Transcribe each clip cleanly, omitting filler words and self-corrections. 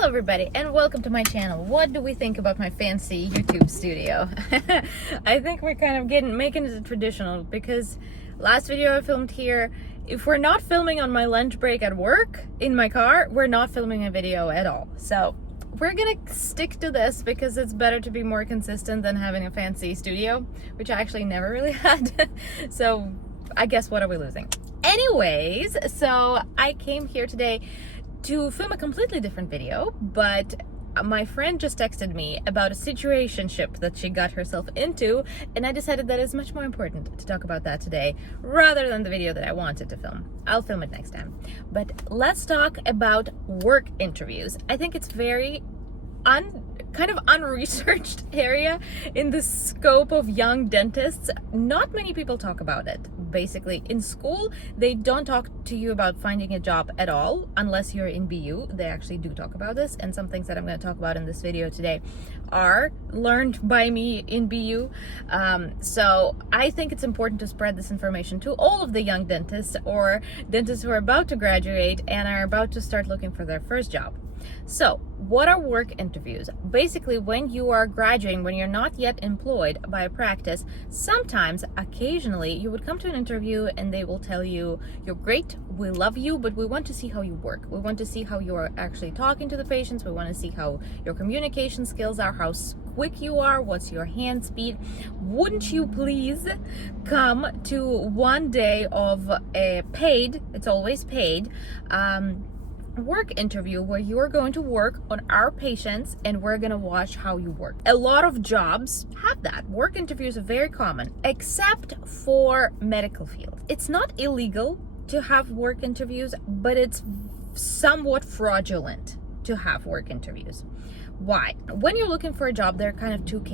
Hello everybody and welcome to my channel. What do we think about my fancy YouTube studio? I think we're kind of making it traditional because last video I filmed here, if we're not filming on my lunch break at work in my car, we're not filming a video at all. So we're gonna stick to this because it's better to be more consistent than having a fancy studio, which I actually never really had. So I guess what are we losing? Anyways, so I came here today to film a completely different video, but my friend just texted me about a situationship that she got herself into, and I decided that it's much more important to talk about that today rather than the video that I wanted to film. I'll film it next time. But let's talk about work interviews. I think it's very kind of unresearched area in the scope of young dentists. Not many people talk about it. Basically, in school, they don't talk to you about finding a job at all, unless you're in BU. They actually do talk about this, and some things that I'm going to talk about in this video today are learned by me in BU. So I think it's important to spread this information to all of the young dentists or dentists who are about to graduate and are about to start looking for their first job. So what are work interviews? Basically, when you are graduating, when you're not yet employed by a practice, sometimes, occasionally, you would come to an interview and they will tell you, you're great, we love you, but we want to see how you work. We want to see how you are actually talking to the patients. We want to see how your communication skills are, how quick you are, what's your hand speed. Wouldn't you please come to one day of a paid, it's always paid, work interview where you're going to work on our patients and we're going to watch how you work. A lot of jobs have that. Work interviews are very common, except for medical field. It's not illegal to have work interviews, but it's somewhat fraudulent to have work interviews. Why? When you're looking for a job, there are kind of two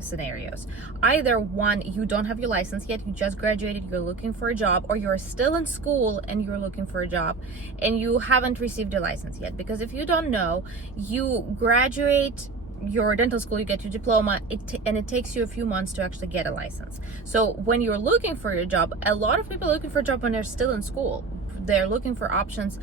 scenarios. Either one, you don't have your license yet, you just graduated, you're looking for a job, or you're still in school and you're looking for a job and you haven't received your license yet. Because if you don't know, you graduate your dental school, you get your diploma, and it takes you a few months to actually get a license. So when you're looking for your job, a lot of people are looking for a job when they're still in school. They're looking for options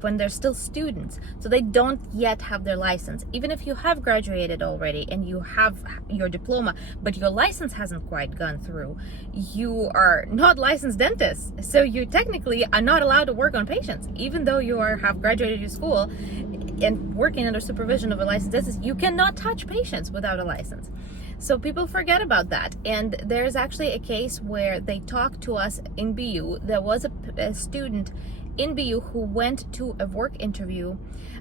when they're still students, so they don't yet have their license. Even if you have graduated already and you have your diploma, but your license hasn't quite gone through, you are not licensed dentists, so you technically are not allowed to work on patients. Even though you have graduated your school and working under supervision of a licensed dentist, you cannot touch patients without a license. So people forget about that, and there's actually a case where they talked to us in BU. There was a student in BU who went to a work interview,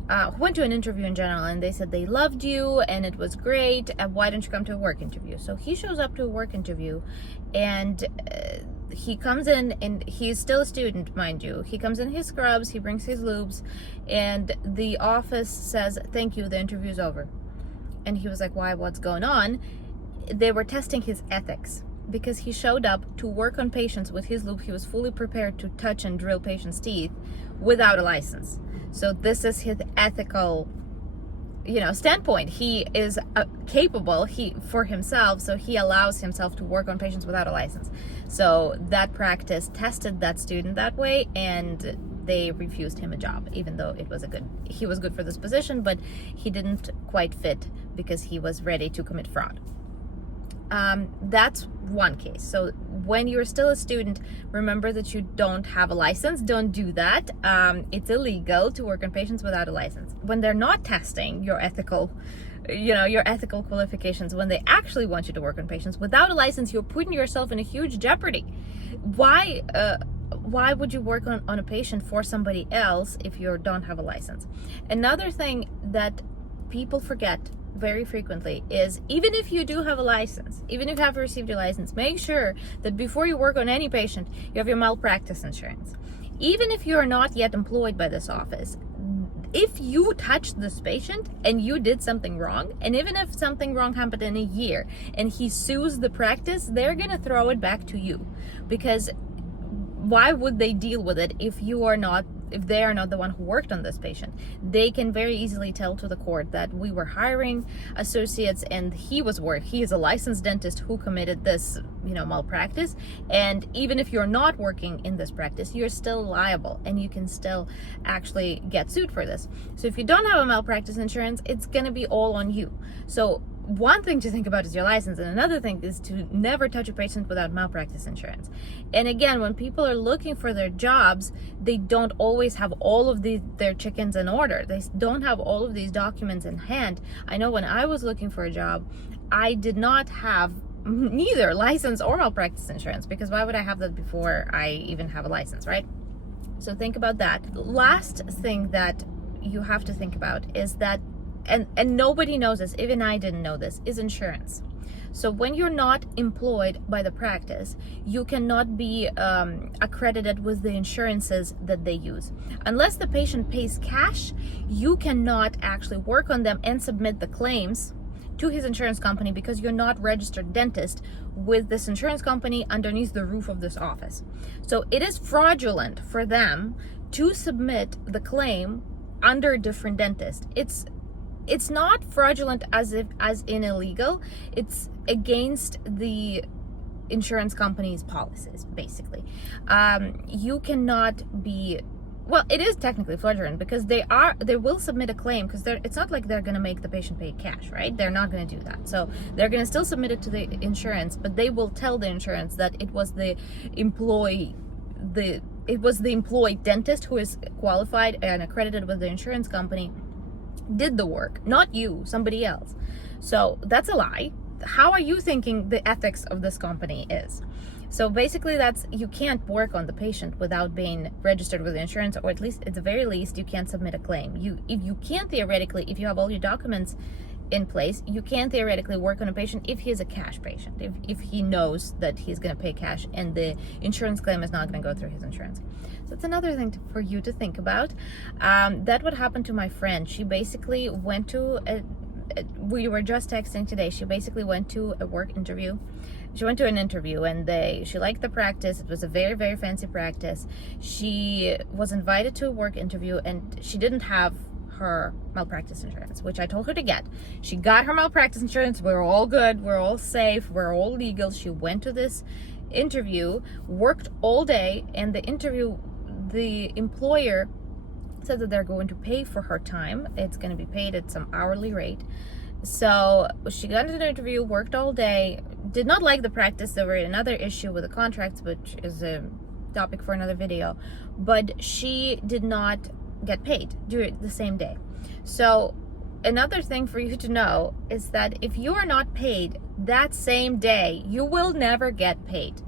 who went to an interview in general, and they said they loved you and it was great, why don't you come to a work interview? So he shows up to a work interview, and he comes in, and he's still a student, mind you. He comes in his scrubs, he brings his lubes, and the office says, thank you, the interview's over. And he was like, why, what's going on? They were testing his ethics because he showed up to work on patients with his lube. He was fully prepared to touch and drill patients' teeth without a license. So this is his ethical, standpoint. He is capable for himself, so he allows himself to work on patients without a license. So that practice tested that student that way, and they refused him a job, even though he was good for this position, but he didn't quite fit because he was ready to commit fraud. That's one case. So when you're still a student, remember that you don't have a license. Don't do that. It's illegal to work on patients without a license. When they're not testing your ethical qualifications, when they actually want you to work on patients without a license, you're putting yourself in a huge jeopardy. Why would you work on a patient for somebody else if you don't have a license? Another thing that people forget very frequently is, even if you do have a license, even if you have received your license, make sure that before you work on any patient, you have your malpractice insurance. Even if you are not yet employed by this office, if you touched this patient and you did something wrong, and even if something wrong happened in a year and he sues the practice, they're gonna throw it back to you, because why would they deal with it if you are not if they are not the one who worked on this patient, they can very easily tell to the court that we were hiring associates and he is a licensed dentist who committed this, malpractice. And even if you're not working in this practice, you're still liable and you can still actually get sued for this. So if you don't have a malpractice insurance, it's going to be all on you. So one thing to think about is your license, and another thing is to never touch a patient without malpractice insurance. And again, when people are looking for their jobs, they don't always have all of their chickens in order. They don't have all of these documents in hand. I know when I was looking for a job, I did not have neither license or malpractice insurance, because why would I have that before I even have a license, right? So think about that. Last thing that you have to think about is that, and nobody knows this, even I didn't know this, is insurance. So when you're not employed by the practice, you cannot be accredited with the insurances that they use. Unless the patient pays cash, you cannot actually work on them and submit the claims to his insurance company, because you're not registered dentist with this insurance company underneath the roof of this office. So it is fraudulent for them to submit the claim under a different dentist. It's not fraudulent as in illegal. It's against the insurance company's policies, basically. You cannot be, well, it is technically fraudulent because they will submit a claim, because it's not like they're going to make the patient pay cash, right? They're not going to do that. So they're going to still submit it to the insurance, but they will tell the insurance that it was the employed dentist who is qualified and accredited with the insurance company did the work, not you, somebody else. So that's a lie. How are you thinking the ethics of this company is? So basically you can't work on the patient without being registered with insurance, or at least at the very least you can't submit a claim. If you have all your documents in place, you can theoretically work on a patient if he is a cash patient, if he knows that he's going to pay cash and the insurance claim is not going to go through his insurance. So it's another thing for you to think about. That would happen to my friend. She basically went to we were just texting today. She basically went to a work interview. She went to an interview and she liked the practice. It was a very, very fancy practice. She was invited to a work interview and she didn't have her malpractice insurance, which I told her to get. She got her malpractice insurance. We're all good. We're all safe. We're all legal. She went to this interview, worked all day, and the employer said that they're going to pay for her time. It's going to be paid at some hourly rate. So she got into the interview, worked all day, did not like the practice. There were another issue with the contracts, which is a topic for another video, but she did not get paid during the same day. So another thing for you to know is that if you are not paid that same day, you will never get paid.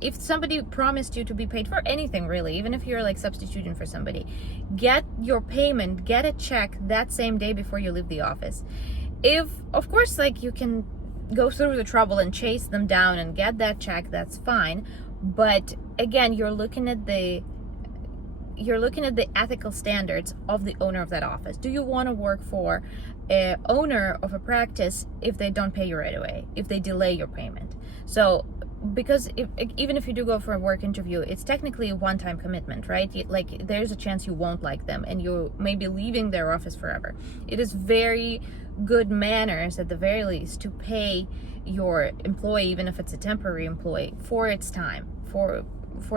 If somebody promised you to be paid for anything, really, even if you're like substituting for somebody, get your payment, get a check that same day before you leave the office. If, of course, like you can go through the trouble and chase them down and get that check, that's fine. But again, you're looking at the ethical standards of the owner of that office. Do you want to work for an owner of a practice if they don't pay you right away, if they delay your payment? So because even if you do go for a work interview, it's technically a one-time commitment, right? Like there's a chance you won't like them and you may be leaving their office forever. It is very good manners at the very least to pay your employee, even if it's a temporary employee, for its time, for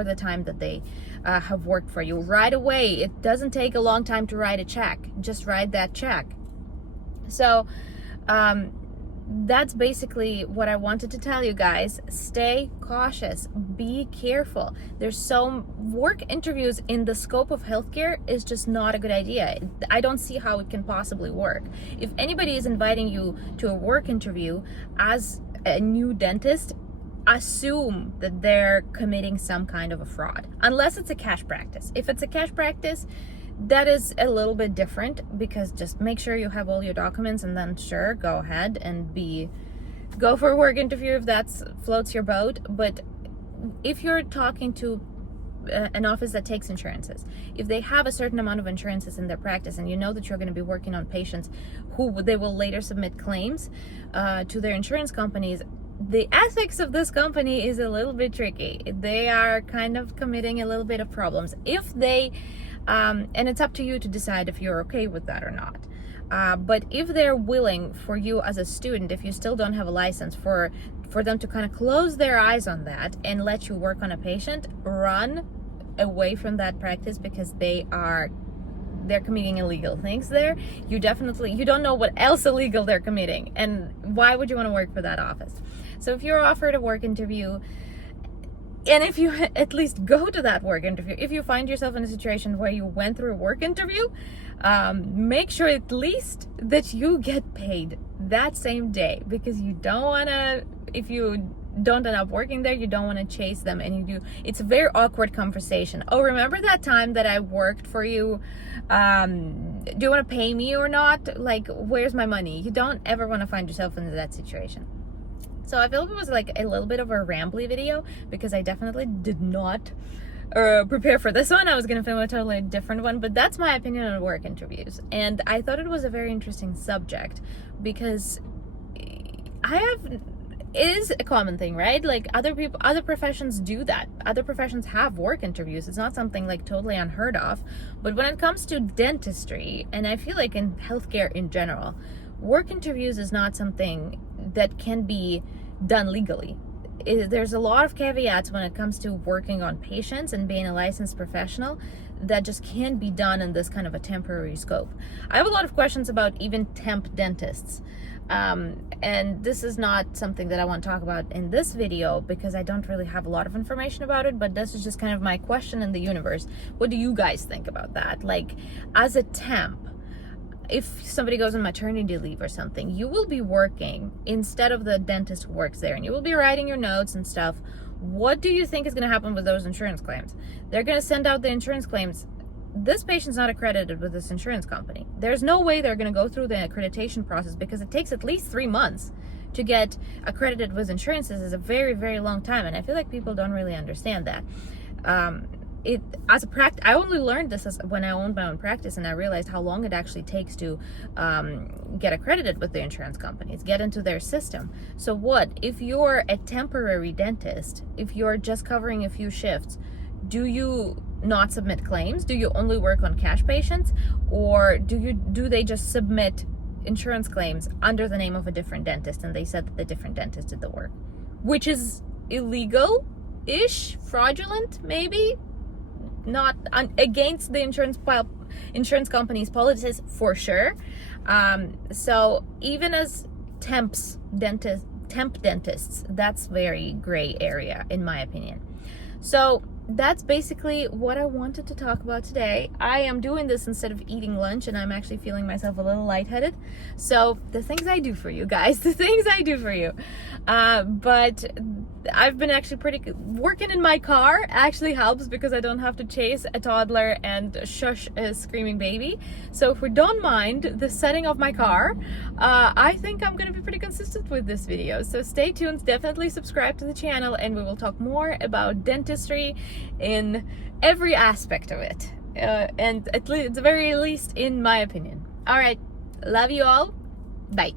the time that they have worked for you right away. It doesn't take a long time to write a check. Just write that check. So that's basically what I wanted to tell you guys. Stay cautious, be careful. There's work interviews in the scope of healthcare is just not a good idea. I don't see how it can possibly work. If anybody is inviting you to a work interview as a new dentist, assume that they're committing some kind of a fraud, unless it's a cash practice. If it's a cash practice, that is a little bit different, because just make sure you have all your documents and then sure, go ahead and go for a work interview if that floats your boat. But if you're talking to an office that takes insurances, if they have a certain amount of insurances in their practice and you know that you're going to be working on patients who they will later submit claims to their insurance companies, the ethics of this company is a little bit tricky. They are kind of committing a little bit of problems. If they, and it's up to you to decide if you're okay with that or not. But if they're willing for you as a student, if you still don't have a license, for them to kind of close their eyes on that and let you work on a patient, run away from that practice, because they're committing illegal things there. You don't know what else illegal they're committing, and why would you want to work for that office? So if you're offered a work interview, and if you at least go to that work interview, if you find yourself in a situation where you went through a work interview, make sure at least that you get paid that same day, because you don't want to, if you don't end up working there, you don't want to chase them, and it's a very awkward conversation. Oh, remember that time that I worked for you? Do you want to pay me or not? Like, where's my money? You don't ever want to find yourself in that situation. So I feel it was like a little bit of a rambly video, because I definitely did not prepare for this one. I was going to film a totally different one, but that's my opinion on work interviews. And I thought it was a very interesting subject, because it is a common thing, right? Like other professions do that. Other professions have work interviews. It's not something like totally unheard of. But when it comes to dentistry, and I feel like in healthcare in general, work interviews is not something that can be done legally. There's a lot of caveats when it comes to working on patients and being a licensed professional that just can't be done in this kind of a temporary scope. I have a lot of questions about even temp dentists. And this is not something that I want to talk about in this video, because I don't really have a lot of information about it, but this is just kind of my question in the universe. What do you guys think about that? Like, as a temp, if somebody goes on maternity leave or something, you will be working instead of the dentist who works there, and you will be writing your notes and stuff. What do you think is going to happen with those insurance claims? They're going to send out the insurance claims. This patient's not accredited with this insurance company. There's no way they're going to go through the accreditation process, because it takes at least 3 months to get accredited with insurances. Is a very, very long time, and I feel like people don't really understand that. I only learned this when I owned my own practice, and I realized how long it actually takes to get accredited with the insurance companies, get into their system. So what if you're a temporary dentist? If you're just covering a few shifts, do you not submit claims? Do you only work on cash patients, or do they just submit insurance claims under the name of a different dentist, and they said that the different dentist did the work, which is illegal-ish, fraudulent, maybe? Not against the insurance company's policies for sure. So even as temp dentists, that's very gray area in my opinion. So that's basically what I wanted to talk about today. I am doing this instead of eating lunch, and I'm actually feeling myself a little lightheaded. So the things I do for you guys, the things I do for you. But I've been actually working in my car actually helps, because I don't have to chase a toddler and shush a screaming baby. So if we don't mind the setting of my car, I think I'm going to be pretty consistent with this video. So stay tuned, definitely subscribe to the channel, and we will talk more about dentistry in every aspect of it. And at the very least, in my opinion. All right. Love you all. Bye.